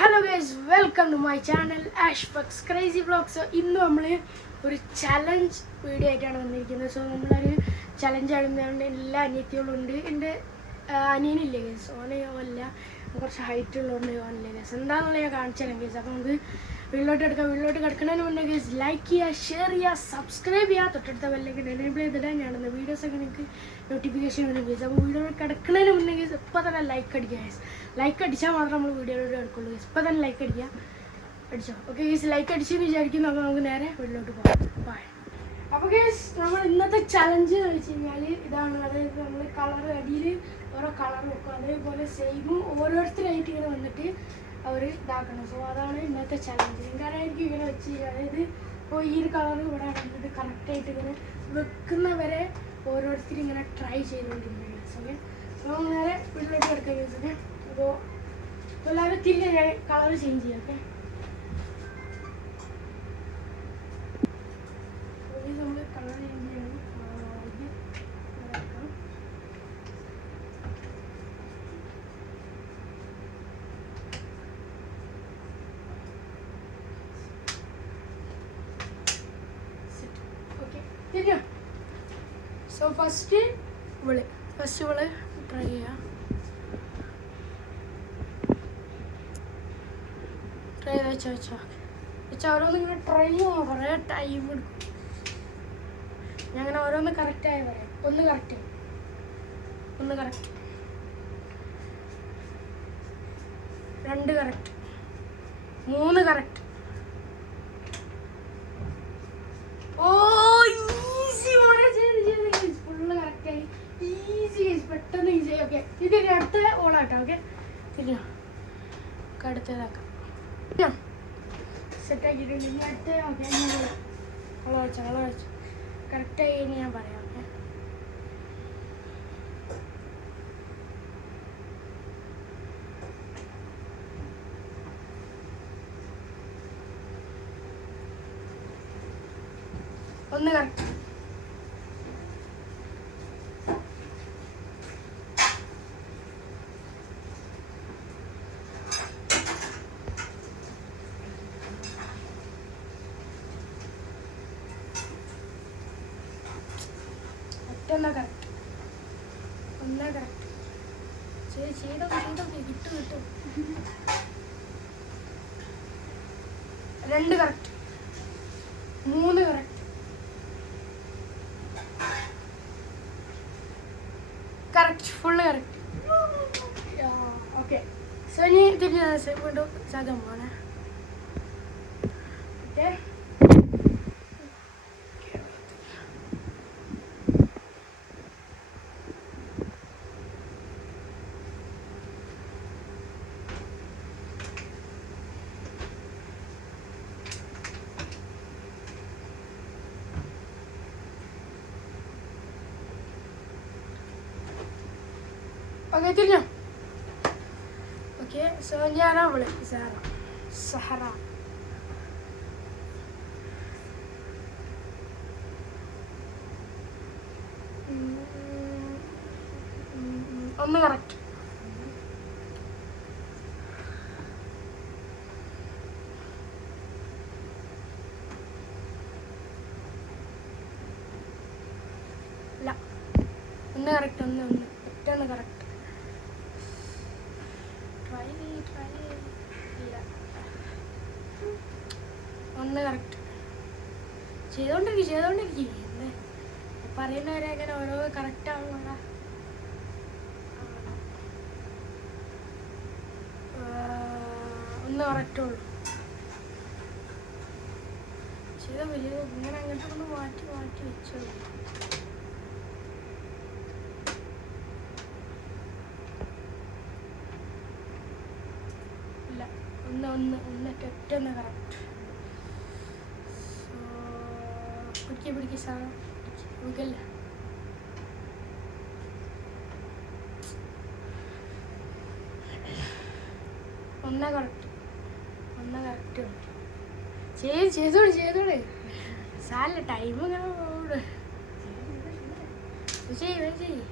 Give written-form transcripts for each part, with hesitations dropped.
Hello guys, welcome to my channel ആഷ്ഫക്സ് crazy vlogs. So ഇന്ന് നമ്മൾ ഒരു ചലഞ്ച് വീഡിയോ ആയിട്ടാണ് വന്നിരിക്കുന്നത്. സോ നമ്മളൊരു ചലഞ്ച് ആടുന്നതുകൊണ്ട് എല്ലാ അനിയത്തികളും ഉണ്ട്. എൻ്റെ അനിയനില്ലേ ഗൈസ്, ഓനല്ല, കുറച്ച് ഹൈറ്റ് ഉള്ളതുകൊണ്ട് ഓനില്ലേ ഗൈസ്. എന്താണെന്നുള്ള ഞാൻ കാണിച്ചു തരാം ഗൈസ്. അപ്പോൾ നമുക്ക് വീട്ടിലോട്ട് കിടക്കുന്നതിന് മുന്നേ ഗൈസ് ലൈക്ക് ചെയ്യുക, ഷെയർ ചെയ്യുക, സബ്സ്ക്രൈബ് ചെയ്യുക, തൊട്ടടുത്ത ബെല്ലൈക്കൻ എനേബിൾ ചെയ്തിടാൻ ഞാനിന്ന് വീഡിയോസൊക്കെ നിങ്ങൾക്ക് നോട്ടിഫിക്കേഷൻ വരും ഗൈസ്. അപ്പോൾ വീഡിയോ കിടക്കുന്നതിന് മുന്നേ ഗൈസ് ഇപ്പോൾ തന്നെ ലൈക്ക് അടിക്കുക ഗൈസ്. ലൈക്ക് അടിച്ചാൽ മാത്രം നമ്മൾ വീഡിയോയിലോട്ട് എടുക്കുള്ളൂ ഗൈസ്. ഇപ്പോൾ തന്നെ ലൈക്ക് അടിച്ചോ. ഓക്കെ ഗൈസ്, ലൈക്ക് അടിച്ചെന്ന് വിചാരിക്കുന്നു. അപ്പോൾ നമുക്ക് നേരെ വീട്ടിലോട്ട് പോകാം. ബൈ. അപ്പോൾ ഗൈസ്, നമ്മൾ ഇന്നത്തെ ചലഞ്ച് എന്ന് വെച്ച് കഴിഞ്ഞാൽ ഇതാണ്. അതായത് നമ്മൾ കളർ അടിയിൽ ഓരോ കളർ വെക്കും, അതേപോലെ സെയിമും ഓരോരുത്തരായിട്ട് ഇങ്ങനെ വന്നിട്ട് അവർ ഇതാക്കണം. സോ അതാണ് ഇന്നത്തെ ചലഞ്ച്. നിങ്ങൾക്കാരായിരിക്കും ഇങ്ങനെ വെച്ച്, അതായത് ഇപ്പോൾ ഈ ഒരു കളർ ഇവിടെ വന്നിട്ട് കറക്റ്റായിട്ട് ഇങ്ങനെ വെക്കുന്നവരെ ഓരോരുത്തരും ഇങ്ങനെ ട്രൈ ചെയ്തുകൊണ്ടിരിക്കുന്നത്. ഓക്കെ, അപ്പോൾ നേരെ വീട്ടിലോട്ട് കിടക്കുക ഗൈസ്. അപ്പോൾ എല്ലാവരും തിരിഞ്ഞ് ഞാൻ കളർ ചേഞ്ച് ചെയ്യാം. ഓക്കെ, നമ്മൾ കളർ ചേഞ്ച് ചെയ്യണം. സോ ഫസ്റ്റ് ഇവള് ട്രൈ ചെയ്യാം. ട്രൈ ചെയ്ത് വെച്ചാൽ ഓരോന്നിങ്ങനെ ട്രൈ ചെയ്യാൻ കുറേ ടൈം എടുക്കും. ഞാൻ അങ്ങനെ ഓരോന്ന് കറക്റ്റായി പറയാം. ഒന്ന് കറക്റ്റ്, 2 കറക്റ്റ്, 3 കറക്റ്റ്. ഓ ഈസി, ഫുള്ള് കറക്റ്റായി. ഈസി, പെട്ടെന്ന് ഈസി. ഓക്കെ, ഇത് അടുത്ത ഓളാട്ടോ. ഓക്കെ, തിരിഞ്ഞോ, അടുത്തതാക്കാം. സെറ്റാക്കിയിട്ടുണ്ട്. ഇനി അടുത്ത ഓക്കെ, വെള്ളം വെച്ചു കറക്റ്റായി ഇനി ഞാൻ പറയാം. ഓക്കെ, ഒന്ന് കറക്റ്റ്, ഒന്നാ കറക്റ്റ്, ചെയ്തൊക്കെ കിട്ടും. 2 correct, 3 correct, full correct. Okay, so ഇനി തിരിച്ച് വീണ്ടും സാധനം പോണേ. ഓക്കെ, ഓക്കെ തിരിഞ്ഞോ. ഓക്കെ, സോ ഞാനാ അവള് സഹറ. ഒന്ന് കറക്റ്റ്, ഇല്ല, ഒന്ന് കറക്റ്റ്, ഒന്ന് ഒറ്റ കറക്റ്റ്. ഒന്ന് കറക്റ്റ്. ചെയ്തോണ്ടിരിക്കും എന്ന് പറയുന്നവരെ അങ്ങനെ ഓരോ കറക്റ്റ് ആവുക. ഒന്ന് കറക്റ്റുള്ളൂ. ഇങ്ങനെ അങ്ങോട്ട് ഒന്ന് മാറ്റി വെച്ചോ. ഇല്ല, ഒന്ന് കറക്റ്റ്. പിടിക്കുക സാധനം നമുക്കല്ല. ഒന്ന് കറക്റ്റ് ചെയ്തോളൂ. സാല ടൈം ഇങ്ങനെ ചെയ്യ്.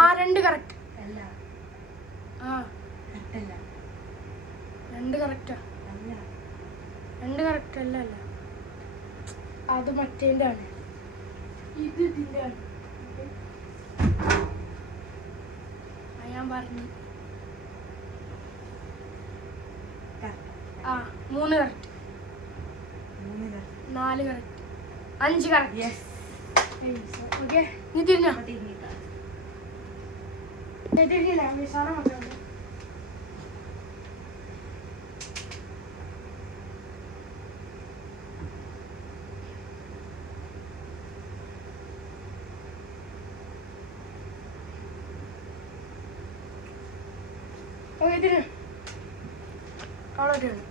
ആ 2 കറക്റ്റ്. ആ 2 കറക്റ്റാ. 2 കറക്റ്റ് അല്ല. അത് മറ്റേൻ്റെ ആണ്, ഇത് ഇതിൻ്റെ ആണ്. ഞാൻ പറഞ്ഞു. ആ 3 കറക്റ്റ്, 4 കറക്റ്റ്, 5 കറക്റ്റ്. ഓക്കെ, നീ തിരിഞ്ഞോ? തിരിഞ്ഞില്ല, സാധനം വന്നു. ഓക്കെ തിരിഞ്ഞു. അവളൊക്കെയാണ്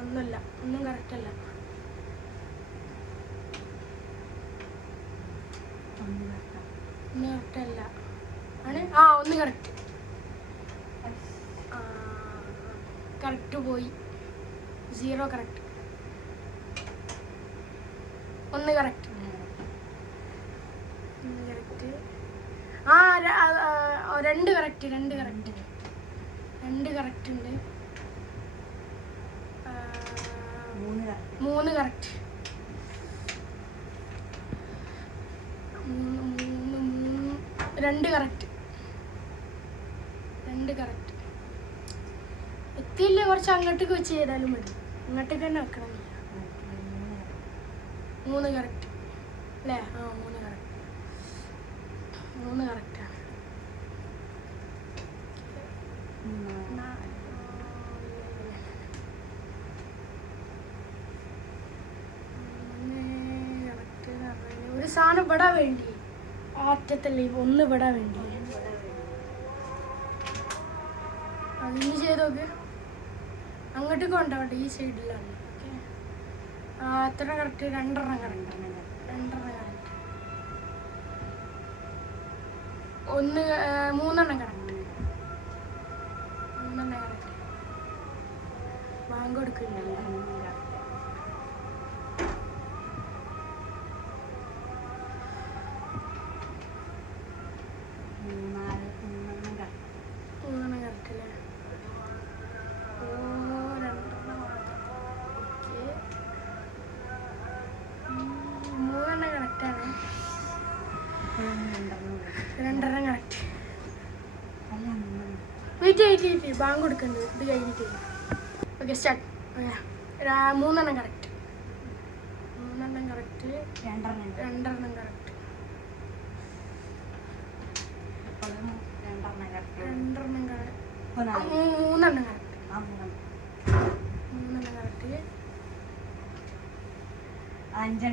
ഒന്നുമില്ല, ഒന്നും കറക്റ്റല്ല. ഒന്നും കറക്റ്റല്ല ആണ്. ആ 1 കറക്റ്റ്. കറക്റ്റ് പോയി. 0 കറക്റ്റ്. 1 കറക്റ്റ്. 1 കറക്റ്റ്. ആ 2 കറക്റ്റ്. 2 കറക്റ്റ്. 2 കറക്റ്റ് ഉണ്ട്. 3 കറക്റ്റ്. 2 കറക്റ്റ്. 2 കറക്റ്റ്. എത്തിയില്ല, കുറച്ച് അങ്ങോട്ടേക്ക് വെച്ച് ചെയ്താലും മതി. ഇങ്ങോട്ടേക്ക് തന്നെ വെക്കണമെന്നില്ല. 3 കറക്റ്റ് അല്ലേ? ആ 3 കറക്റ്റ്. 3 കറക്റ്റാണ്. 1 കറക്റ്റ്. ഒരു സാധനം ഇവിടെ വേണ്ടി, ആറ്റത്തല്ലേ 1 ഇവിടെ വേണ്ടി. അതിന് ചെയ്ത് നോക്ക്. അങ്ങോട്ടേക്ക് കൊണ്ടുപോട്ടെ, ഈ സൈഡിലാണ്. ഓക്കെ, എത്ര correct? 2 correct. 2 correct. 3 correct. 3 correct. Bank കൊടുക്കുന്നില്ല. 3 കറക്റ്റ് അല്ലേ? ഓ 2 ഓക്കെ. 3 കറക്റ്റാണ്. 2 കറക്റ്റ്. വെയിറ്റ് ബാങ്ക് കൊടുക്കുന്നുണ്ട്. ഇത് കഴിഞ്ഞിട്ട്. Okay start. 3 correct. 3 correct. 2 correct. 3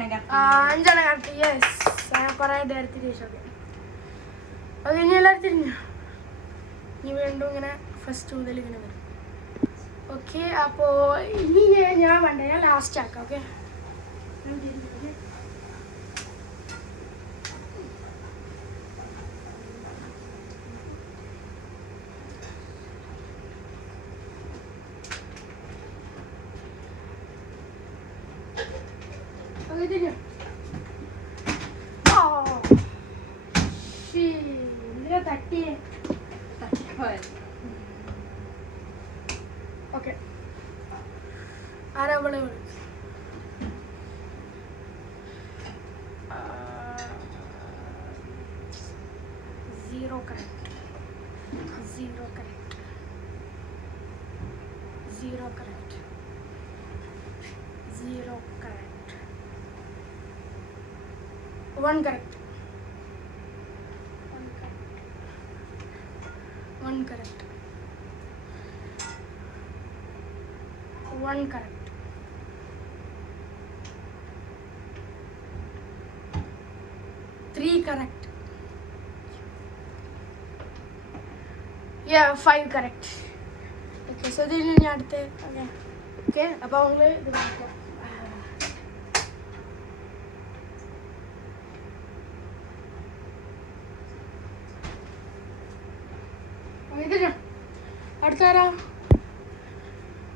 correct. 5 correct. Yes, കുറേ നേരത്തെ ശേഷം. ഓക്കെ, ഇനി എല്ലാവരും തിരിഞ്ഞു. ഇനി വീണ്ടും ഇങ്ങനെ ഫസ്റ്റ് മുതൽ ഇങ്ങനെ വരും. ഓക്കെ, അപ്പോൾ ഇനി ഞാൻ വേണ്ട, ഞാൻ ലാസ്റ്റ് ആക്കാം. ഓക്കെ, തട്ടിയേ. ഓക്കെ, ആരാ അവള്? 0 correct. 0 correct. 0 correct. 0 correct. 1 correct. 1 correct. 1 correct. 3 correct. 5 correct. Okay, so ഇതിൽ ഞാൻ അടുത്ത്. ഓക്കെ ഓക്കെ, അപ്പോൾ നമ്മൾ ഇത് നോക്കാം. അടുത്താരാ?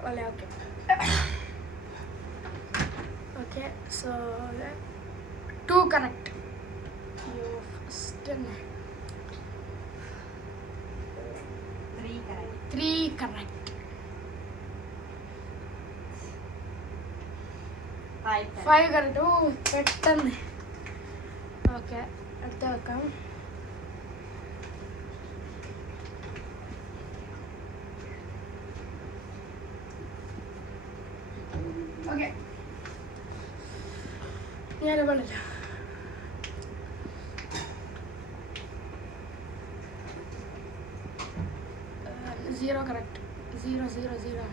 അല്ലേ? Okay okay. So 2 correct. യോ ഫസ്റ്റ് തന്നെ 3 കറക്റ്റ്. 5 കറക്റ്റ്. ഓ പെട്ടെന്ന്. ഓക്കെ അടുത്ത വെക്കാം. ഓക്കെ ഞാൻ പറഞ്ഞില്ല. 0 കറക്റ്റ്. 0 0 0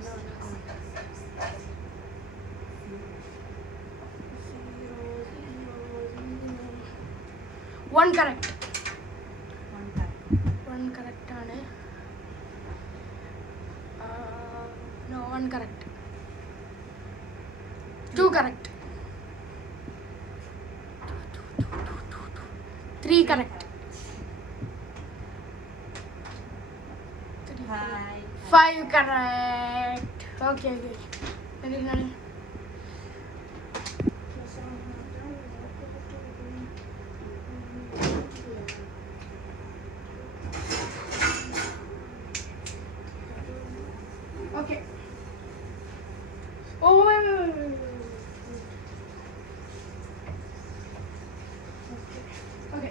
1 കറക്റ്റ്. 1 കറക്റ്റ് ആണ്. 1 correct. 2 correct. 3 correct. 5 correct. Okay okay എന്തിനാണ്? ഓക്കെ. ഓ ഓക്കെ.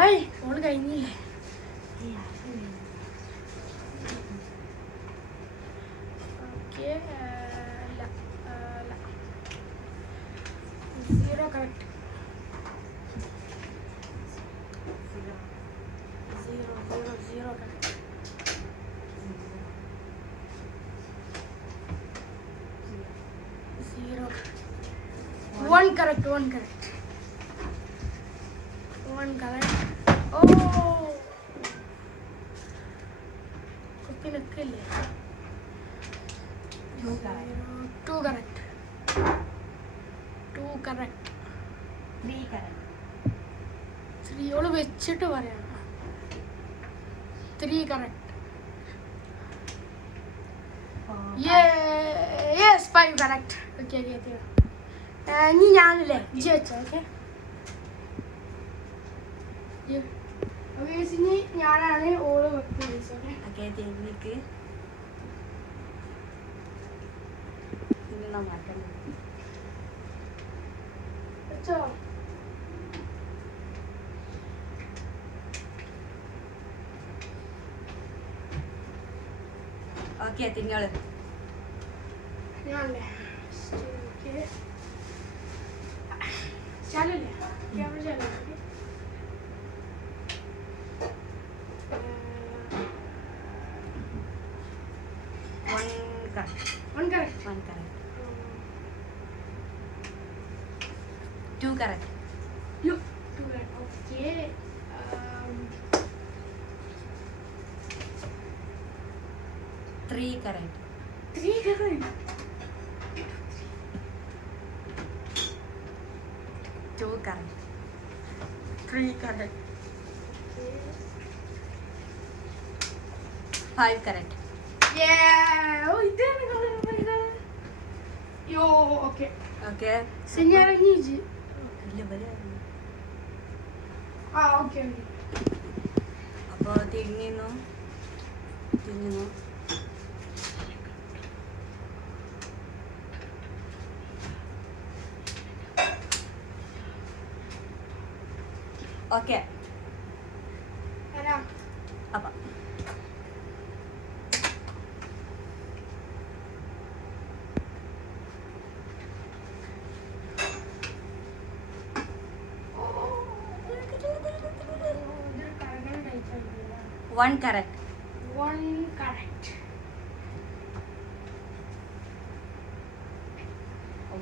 ആയ് ഓള് കഴിഞ്ഞില്ലേ? ഓക്കെ അല്ല 0 correct. 0 correct. 0 1 correct. 1 correct. 1 correct. ഓ കുപ്പി നിൽക്കില്ലേ? 2 കറക്റ്റ്. 2 കറക്റ്റ്. 3 ഓള് വെച്ചിട്ട് പറയണം. 3 correct. Yes 5 correct. Okay okay ഇനി ഞാനല്ലേ ജി വെച്ചോ? ഓക്കെ ഇനി ഞാനാണ് ഓള് വെക്കുന്നത്. വെച്ചോ? ഓക്കെ തിന്നോളൂ. ഞാനല്ലേ ചാലല്ലേ camera ചാലല്ലേ? One correct. 2 correct. 2 correct. Okay. 3 correct. 3 correct. 2 correct. 3 correct. 5 correct. Yeah. Oh, ഇതാണ് കളർ. യോ ഓക്കെ ഓക്കെ സിനിമ നീജി. ഇല്ല വരെ. ആ ഓക്കെ ഓക്കെ. അപ്പോൾ തിന്നുന്നു. ഓക്കെ അപ്പം One correct. 1 correct.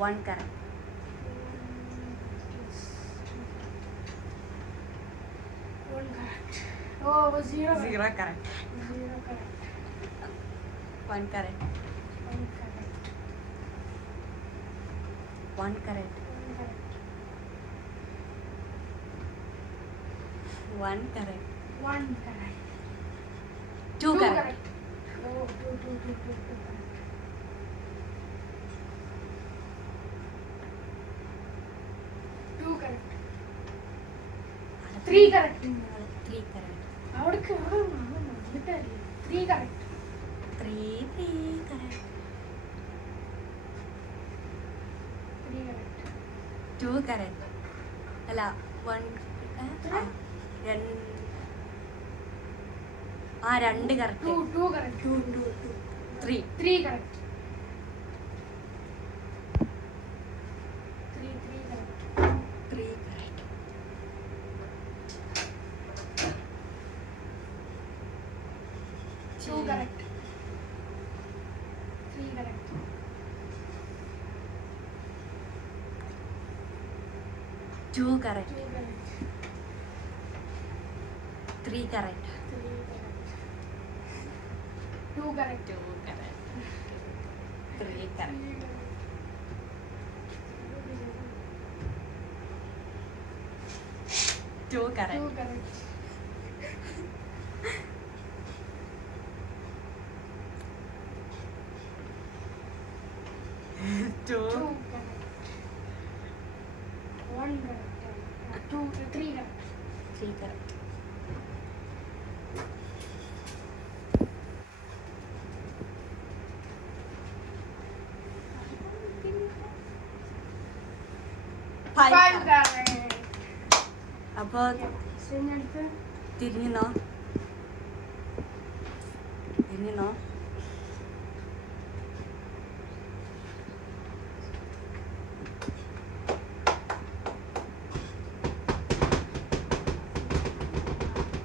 1 correct. One correct. Oh, 0 correct. 0 correct. 0 correct. 1 correct. 1 correct. 1 correct. 1 correct. 1 correct. 1 correct. 2 correct. Oh, two. 2 correct. 3 correct. 3 correct. അവൾക്ക് വന്നിട്ടല്ലേ 3 correct. 3 correct. 3 correct. 2 correct. അല്ല 1 2 correct. 2 correct. 3 correct. 3 correct. 3 correct. 2 correct. 3 correct. 2 correct. 2 correct. 3 correct. 2 correct. 2 correct. 3 correct. 2 correct. 2 correct. 2 2 correct. 1 correct. 3 correct. 3 correct. 5 correct. അപ്പൊ അടുത്ത് തിരിഞ്ഞോ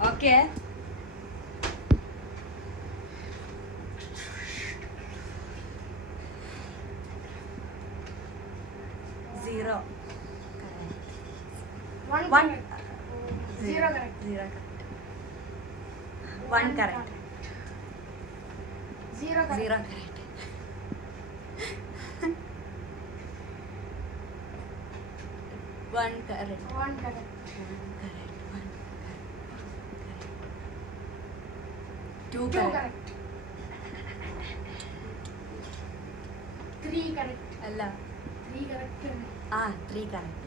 okay. Zero. Correct. 1 One. correct. 0 correct. 0 correct. 1 correct. 0 correct. 0 correct. 1 correct. 1 correct. 2 2 correct. correct. 3 correct. അല്ല 3 correct. 3 correct. 3 correct.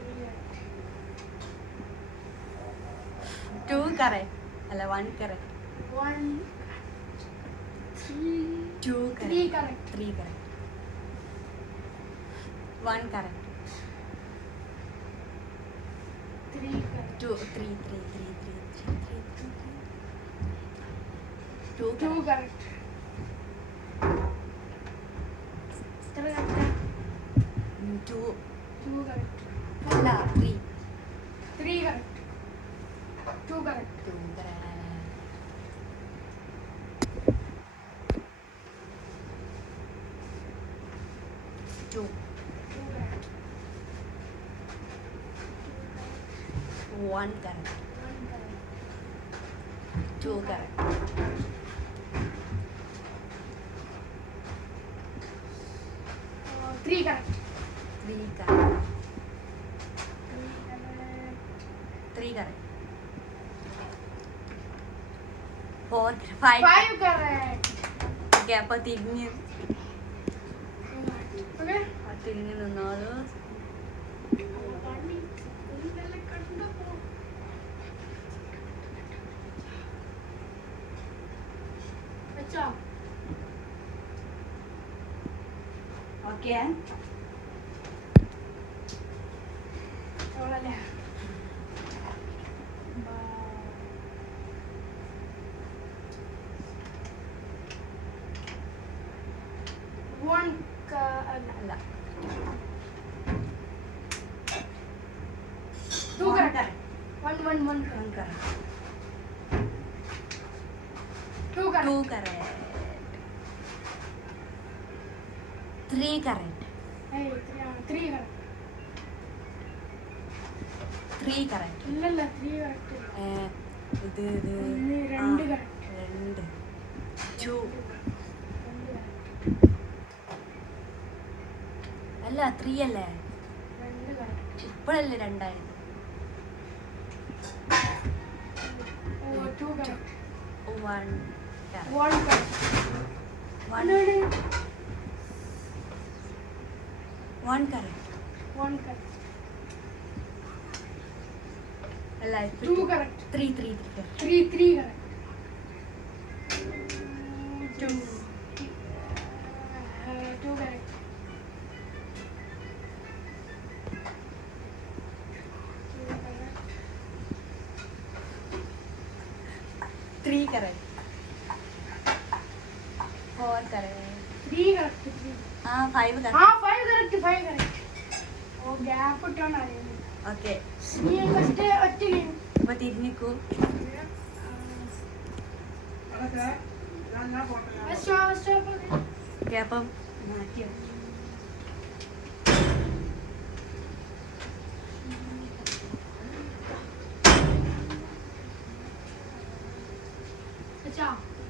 2 correct. അല്ല 1 correct. 1 3 2 3 correct. correct. 3 correct. 1 correct. 3 correct. 2 3 3 3 3 3 2 2 correct. correct. 3 correct. 2 2 correct. അല്ല 3 3 correct. 2 correct. 2 correct. 2 2 correct. 1 correct. 1 correct. 2 correct. 3 correct. 3 correct. 3 correct. 3 correct. 4 5 5 correct. Okay. അപ്പൊ തിരിഞ്ഞ് Okay. തിരിഞ്ഞ് നിന്നോളൂ. വെച്ചോ. Okay. അവളല്ലേ. അല്ല 2 1 correct. correct. 1 1 correct. 2 correct. 2 correct. 3 correct. Hey, 3 correct. 3 correct. ഇല്ലല്ല 3 correct. ഇത് 2 correct. 2 2 അല്ല 3 അല്ലേ? 2 correct. ഇപ്പോഴല്ലേ 2 ആയത്? 2 correct. 1 carat. 1 carat. 1 carat. 1 carat. അല്ല 2 carat. 3 carat. 2 carat. 3 carat. 4 carat. 3 carat. 5 carat. 5 carat. ഓ ഗ്യാപ്പ് ഇട്ടാണ് അറിയുന്നത്. ഓക്കെ നീ ഫസ്റ്റ് ഒറ്റ ഗെയിം. അപ്പൊ തിരിഞ്ഞിക്കൂ. ഓക്കെ അപ്പം മാറ്റിയോ.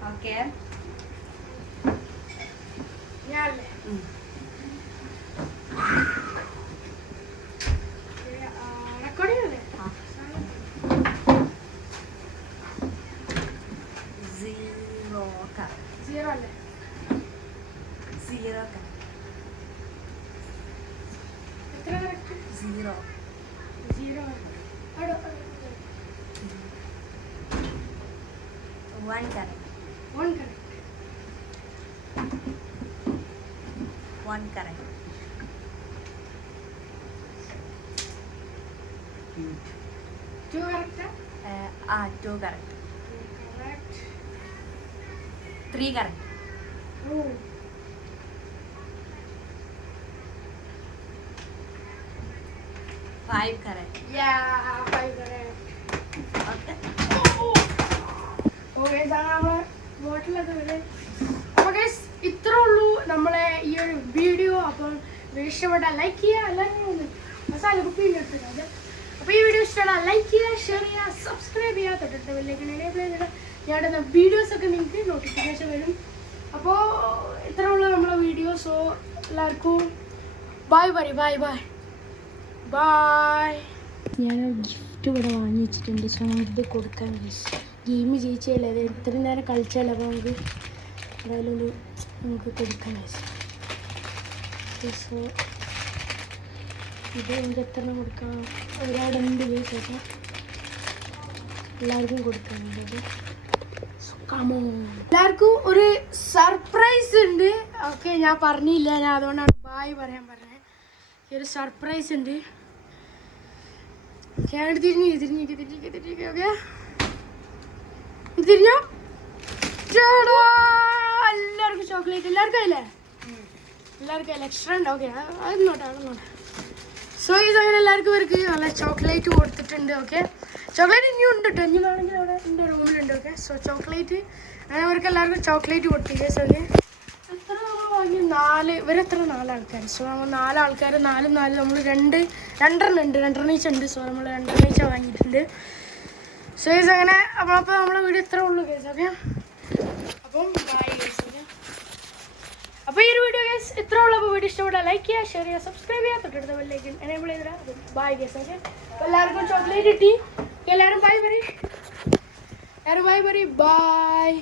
ഓക്കെ ഞാനല്ലേ റെക്കോർഡിംഗ് അല്ലേ? 0 carat. 0 അല്ലേ? 0 carat. എത്ര correct? 0. 0. 1 carat. 1 carat. 1 carat. 2 carat. 2 carat. 2 carat. 3 carat. Oh. 5 carat. Yeah, 5 carat. Okay. Okay നമ്മളെ ബോട്ടിലൊക്കെ വരെ. അപ്പോൾ ഗൈസ് ഇത്രേ ഉള്ളൂ നമ്മളെ ഈ ഒരു വീഡിയോ. അപ്പം വീഡിയോ ഇഷ്ടപ്പെട്ടാൽ ലൈക്ക് ചെയ്യുക. എല്ലാവരും മസാല കുപ്പി എടുത്തിട്ടുണ്ട്. അപ്പോൾ ഈ വീഡിയോ ഇഷ്ടപ്പെട്ടാൽ ലൈക്ക് ചെയ്യുക, ഷെയർ ചെയ്യുക, സബ്സ്ക്രൈബ് ചെയ്യുക, തൊട്ടിട്ട് ബെല്ലേക്ക് എനേബിൾ ചെയ്തിട്ട് ഞാനിടുന്ന വീഡിയോസൊക്കെ നിങ്ങൾക്ക് നോട്ടിഫിക്കേഷൻ വരും. അപ്പോൾ ഇത്രേ ഉള്ളൂ നമ്മളെ വീഡിയോ. സോ എല്ലാവർക്കും bye bye bye bye bye. ഞാനൊരു ഗിഫ്റ്റ് ഇവിടെ വാങ്ങി വെച്ചിട്ടുണ്ട്. സോ നമുക്കിത് കൊടുക്കാൻ ഗെയിം ജയിച്ചല്ലേ, അത് ഇത്രയും നേരം കളിച്ചല്ലേ. അപ്പോൾ നമുക്ക് എന്തായാലും നമുക്ക് കൊടുക്കാൻ സോ ഇത് എനിക്ക് എത്ര കൊടുക്കാം? ഒരാടെ ഉണ്ട് ചോദിച്ചേക്കാം. എല്ലാവർക്കും കൊടുക്കാനുണ്ട്. എല്ലാവർക്കും ഒരു സർപ്രൈസ് ഉണ്ട്. ഓക്കെ ഞാൻ പറഞ്ഞില്ല, ഞാൻ അതുകൊണ്ടാണ് ബായ് പറയാൻ പറഞ്ഞത്. ഈ ഒരു സർപ്രൈസ് ഉണ്ട്. ഞാൻ തിരിഞ്ഞു ഓക്കെ തിരിഞ്ഞോ. എല്ലാവർക്കും ചോക്ലേറ്റ് എല്ലാവർക്കും അല്ലേ? എല്ലാവർക്കും അല്ലേ? എക്സ്ട്രാ ഉണ്ട്. ഓക്കെ അതൊന്നോട്ടെ. സോ ഇത് അങ്ങനെ എല്ലാവർക്കും ഇവർക്ക് നല്ല ചോക്ലേറ്റ് കൊടുത്തിട്ടുണ്ട്. ഓക്കെ ചോക്ലേറ്റ് ഇനിയും ഉണ്ട് കേട്ടോ. ഇനി വേണമെങ്കിൽ അവിടെ എൻ്റെ റൂമിലുണ്ട്. ഓക്കെ സോ ചോക്ലേറ്റ് അങ്ങനെ അവർക്ക് എല്ലാവർക്കും ചോക്ലേറ്റ് കൊടുത്തില്ലേ. സോ ഓക്കെ എത്ര നമ്മൾ വാങ്ങി? 4 ഇവരെത്ര 4 ആൾക്കാർ. സോ നമ്മൾ 4 ആൾക്കാർ 4 നമ്മൾ രണ്ടെണ്ണം ഉണ്ട്. സോ നമ്മൾ 2 വാങ്ങിയിട്ടുണ്ട്. സോ ഗൈസ് അങ്ങനെ അപ്പോൾ നമ്മളെ വീഡിയോ ഇത്രേ ഉള്ളൂ ഗൈസ്. ഓക്കെ അപ്പം ബൈ ഗൈസ്. ഓക്കെ അപ്പോൾ ഈ ഒരു വീഡിയോ ഗൈസ് ഇത്രേ ഉള്ളൂ. അപ്പോൾ വീഡിയോ ഇഷ്ടപ്പെട്ടാൽ ലൈക്ക് ചെയ്യുക, ഷെയർ ചെയ്യുക, സബ്സ്ക്രൈബ് ചെയ്യുക, തൊട്ടടുത്ത ബെല്ലേക്ക് എനേബിൾ ചെയ്തിടാം. Bye guys. ഓക്കെ അപ്പോൾ എല്ലാവർക്കും ചോക്ലേറ്റ് കിട്ടി. എല്ലാവരും ബൈ പറയും. ബൈ.